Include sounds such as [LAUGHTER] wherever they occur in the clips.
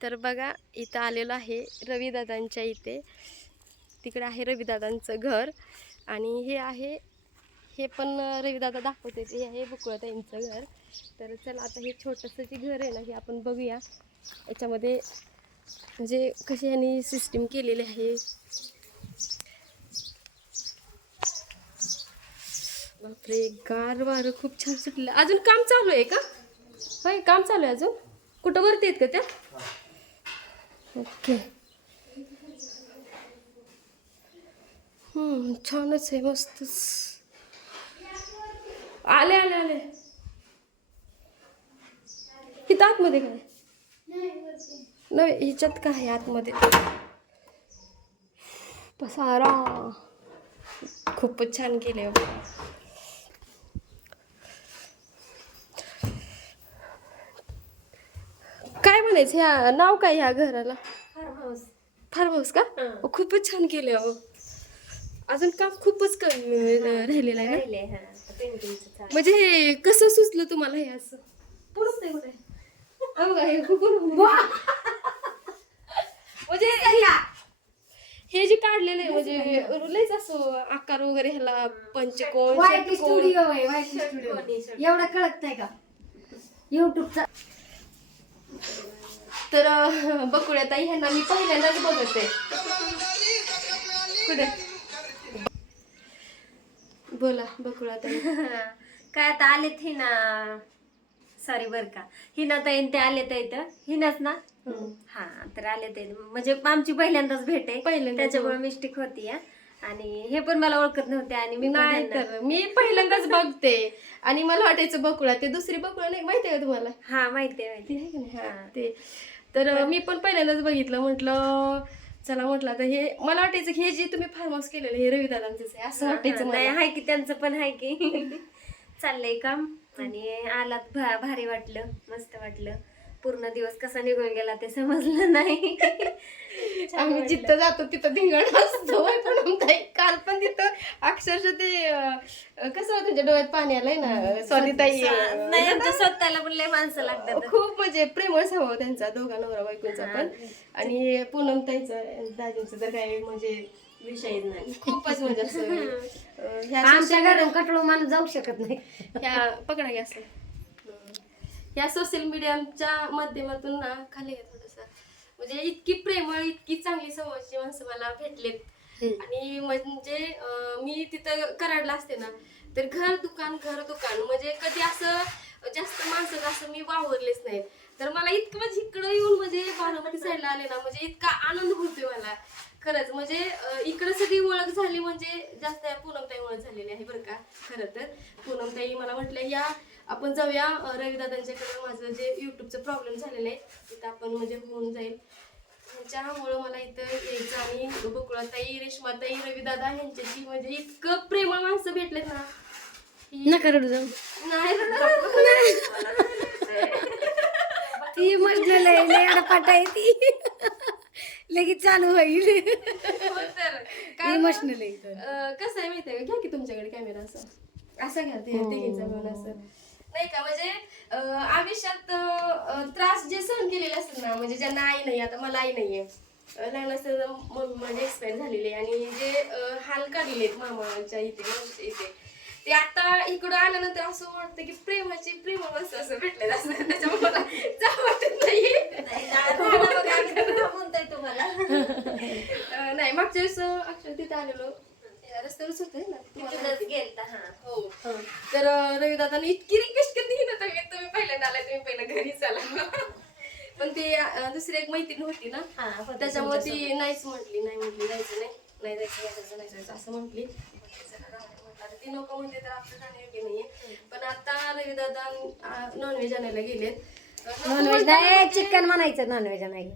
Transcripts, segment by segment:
तर बघा इथं आलेलो आहे रवीदादांच्या इथे. तिकडे आहे रवीदादांचं घर. आणि हे आहे हे पण रवीदादा दाखवते हे आहे बुकळताईंचं घर. तर चला आता हे छोटंसं जे घर आहे ना हे आपण बघूया. याच्यामध्ये म्हणजे कशी यांनी सिस्टीम केलेली आहे. बापरे गार वारं खूप छान सुटलं. अजून काम चालू आहे का? होय काम चालू आहे अजून? कुठं वरती आहेत का त्या? ओके. छानच आहे मस्तच. आले आले आले. इथं आतमध्ये काय? नाही हिच्यात काय आहे आतमध्ये? पसारा खूपच छान केले म्हणायचं ह्या नाव काय ह्या घराला? फार्म हाऊस का. अहो, खूपच छान केले अहो. अजून काम खूपच कमी राहिलेलं आहे ना? म्हणजे हे कसं सुचलं तुम्हाला हे असं? पुढंच नाही कुठे? अहो का, हे म्हणजे हे- हे जे काढलेलं आहे म्हणजे लयच असं आकार वगैरे ह्याला पंचकोन वाईट षटकोन. स्टुडिओ आहे वाईट स्टुडिओ. एवढं कळत नाही का युट्यूबचा तर बकुळ्या ताई ह्यांना मी पहिल्यांदाच बघते. कुठे? बोला बकुळा ताई. काय आता आलेत ही ना सॉरी बर का. हिना ताईन ते आले तर इथं हिनाच ना? हा तर आले ते म्हणजे आमची पहिल्यांदाच भेट आहे. पहिल्यांदाच, त्याच्यामुळे. मिस्टेक होती हा. आणि हे पण मला ओळखत नव्हते आणि मी नाही तर मी पहिल्यांदाच बघते. आणि मला वाटायचं बकुळा ते दुसरी बकुळा नाही माहिती आहे तुम्हाला? हा माहिती आहे माहिती आहे. की नाही? हा. ते तर मी पण पहिल्यांदाच बघितलं म्हटलं चला म्हटलं आता हे मला वाटायचं की हे जे तुम्ही फार्म हाऊस केलेलं हे रविदादांचंच आहे असं वाटायचं नाही मला. हाय की त्यांचं पण आहे की. [LAUGHS] चाललंय काम आणि आलात भा- भारी वाटलं मस्त वाटलं. पूर्ण दिवस कसा निघून गेला ते समजलं नाही. [LAUGHS] आम्ही. जिथं जातो तिथं धिंगाणा असतो. पण ताई, काल पण तिथं अक्षरशः ते कसं होतं तुमच्या डोळ्यात पाणी आलंय ना? सॉरी ताई. नाही आमच्या [LAUGHS] स्वतःला पण लय माणसं लागतात. खूप म्हणजे प्रेमळ स्वभाव त्यांचा दोघा नवरा बायकोचा पण. आणि पूनम ताईचा दाजींचं तर काय म्हणजे विषय नाही. खूपच म्हणजे असं. [LAUGHS] आमच्या घरून कटळू माणूस जाऊ शकत नाही. ह्या पकडा गॅस ह्या सोशल मीडियाच्या माध्यमातून ना खाली थोडस. म्हणजे इतकी प्रेमळ इतकी चांगली समोरची माणसं मला भेटलेत. आणि म्हणजे मी तिथं कराडला असते ना तर घर दुकान घर दुकान. म्हणजे कधी असं जास्त माणसं असं मी वावरलेच नाहीत तर मला इतकं म्हणजे इकडं येऊन म्हणजे बारामती साईडला आले ना म्हणजे इतका आनंद होतोय मला. खरंच म्हणजे इकडं सगळी ओळख झाली म्हणजे जास्त या पूनमताई ओळख झालेली आहे बरं का. खरं तर पूनमताई मला म्हटलं या आपण जाऊया रविदादांच्याकडे. माझं जे युट्यूबचं प्रॉब्लेम झालेलं आहे तिथं आपण म्हणजे होऊन जाईल. ह्यांच्यामुळं मला इथं यायचं आणि बकुळाताई रेश्माताई रविदादा ह्यांच्याशी म्हणजे इतकं प्रेमळ माणसं भेटलेत ना. की- नका रडू जाऊ. नाही [LAUGHS] ती म्हटलेलं आहे लय आहे ती. लगेच चालू होईल. हो तर. काय इमोशनल आहे अं, कसं आहे माहितीये का? घ्या की तुमच्याकडे कॅमेरा असा. असा घ्या ते तिघींचा मिळून असं. नाही का? म्हणजे आयुष्यात त्रास जे सहन केलेले असतात ना म्हणजे ज्यांना आई नाही आता मला आई नाहीये. लहान असताना मम्मी एक्सपायर झालेली आणि जे हाल काढलेले आहेत मामाच्या इथे इथे ते आता इकडं आल्यानंतर असं वाटतं की प्रेमाची प्रेम असं असं भेटलेलं असं. त्याच्यामुळे मला वाटत नाही म्हणताय तुम्हाला. नाही मागच्या वेळेस अक्षर तिथे आलेलो. त्या रस्त्यावरच होते ना? गेलता हा. हो. तर रविदादाने इतकी रिक्वेस्ट केली की ना तुम्ही तुम्ही पहिल्यांदा आलाय तुम्ही पहिलं घरी चला. पण ते अं, दुसरी एक मैत्रीण होती ना हा, होती त्याच्यामुळे ती नाहीच म्हटली नाही म्हटली जायचं नाही नाही जायचं नाही जायचं नाही जायचं असं म्हटली. ती नको म्हणते तर आपलं जाणं योग्य नाहीये. पण आता रविदादा नॉनव्हेज आणायला गेलेत. नॉनव्हेज नाही चिकन म्हणायचं नॉनव्हेज नाही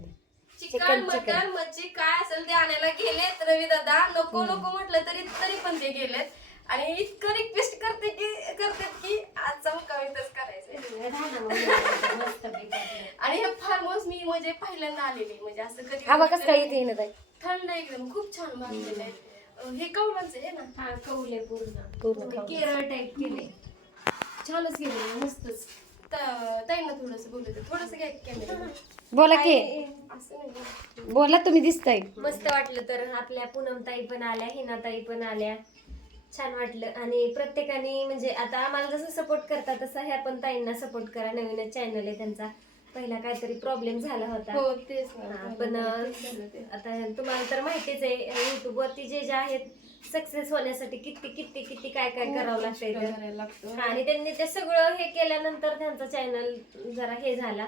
चिकन चिकन, मटन मच्छी काय असेल ते आणायला गेलेत रवी दादा नको नको म्हटलं तरी तरी पण ते गेलेत. आणि इतकं रिक्वेस्ट करते की करतात की आजचा मुक्काम इथंच करायचं आणि हे फार्म हाऊस मी म्हणजे पहिल्यांदा आलेली म्हणजे असं कधी हवा कसं काय येते ना ताई. थंड आहे एकदम खूप छान बांधलेलं आहे. हे कवलांचं आहे ना? हा कौले पूर्ण. केरळ टाईप केले छानच गेलेलं मस्तच. ताईंना थोडंसं बोलत थोडंसं घ्या कॅमेरा बोला की. असं नाही बोला तुम्ही दिसताय. मस्त वाटलं तर आपल्या पूनम ताई पण आल्या हिना ताई पण आल्या. छान वाटलं. आणि प्रत्येकाने म्हणजे आता आम्हाला जसं सपोर्ट करता तसं ह्या पण ताईंना सपोर्ट करा. नवीनच चॅनल आहे त्यांचा. पहिला काहीतरी प्रॉब्लेम झाला होता. हो तेच. हा, पण आता तुम्हाला तर माहितीच आहे युट्यूब वरती जे जे आहेत सक्सेस होण्यासाठी किती किती किती काय काय करावं लागतंय तर. हा, आणि त्यांनी ते सगळं हे केल्यानंतर त्यांचा चॅनल जरा हे झाला.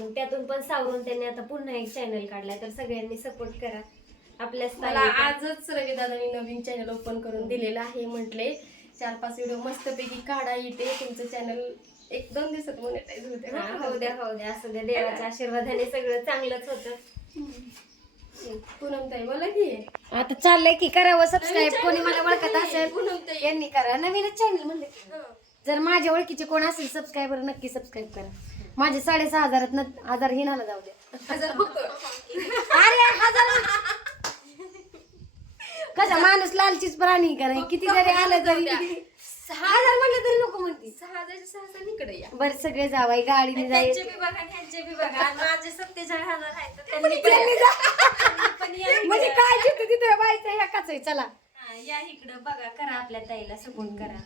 मग त्यातून पण सावरून त्यांनी आता पुन्हा एक चॅनल काढलाय. तर सगळ्यांनी सपोर्ट करा. आपल्या आजच रवी दादानी नवीन चॅनल ओपन करून दिलेलं आहे म्हटले चार पाच व्हिडिओ मस्तपैकी काढा येते तुमचं चॅनल एक दोन दिवसात मोनेटाईज होते. हा, द्या हो द्या असं द्या देवाच्या आशीर्वादाने सगळं चांगलंच होतं. पूनम ताई बोला की. आता चाललंय की करावं सबस्क्राईब कोणी मला ओळखत असेल पूनम ताई यांनी करा. नवीनच चॅनल म्हणले. हा. जर माझ्या ओळखीचे कोण असेल सबस्क्रायबर नक्की सबस्क्राईब करा. माझे साडेसहा हजारात हजार हिनाला जाऊ द्या हजार बघतो अरे हजार कसा माणूस लालचीच प्राणी का नाही? किती जरी आलं तरी. सहा हजार म्हणलं तरी नको म्हणते. सहा हजारच्या सहा हजार इकडे या. बरं सगळे जावाय गाडीने त्यांचे जायचं. बी बघा आणि ह्यांचे बी बघा. आणि माझे सत्तेचाळीस हजार आहेत तर त्यांनी पण- पण या. म्हणजे इकडं. काय जिथं तिथं ह्या काच चला. हा, या इकडं बघा करा आपल्या ताईला सपोर्ट करा.